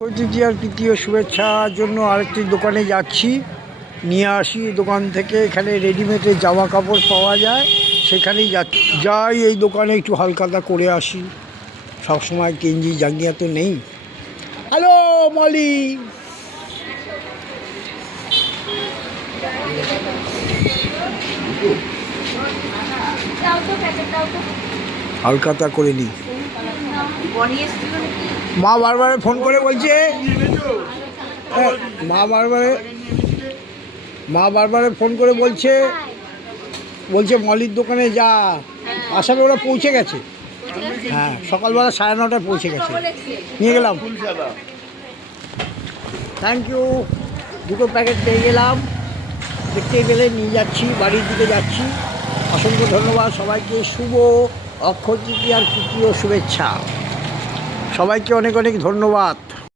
তৃতীয়ার তৃতীয় শুভেচ্ছার জন্য আরেকটি দোকানে যাচ্ছি, নিয়ে আসি দোকান থেকে। এখানে রেডিমেডের জামা কাপড় পাওয়া যায়, সেখানেই যাই। এই দোকানে একটু হালখাতা করে আসি, সবসময় গেঞ্জি জাঙ্গিয়া তো নেই। হ্যালো মলি, হালখাতা করে নিই। মা বারবার ফোন করে বলছে, মা বারবার ফোন করে বলছে মলির দোকানে যা। আসামে ওরা পৌঁছে গেছে। হ্যাঁ, সকালবেলা 9:30টায় পৌঁছে গেছে, নিয়ে গেলাম। Thank you. দুটো প্যাকেট পেয়ে গেলাম, দেখতে গেলে নিয়ে যাচ্ছি, বাড়ির দিকে যাচ্ছি। অসংখ্য ধন্যবাদ সবাইকে। শুভ অক্ষয় তৃতীয়ার তৃতীয় শুভেচ্ছা সবাইকে, অনেক অনেক ধন্যবাদ।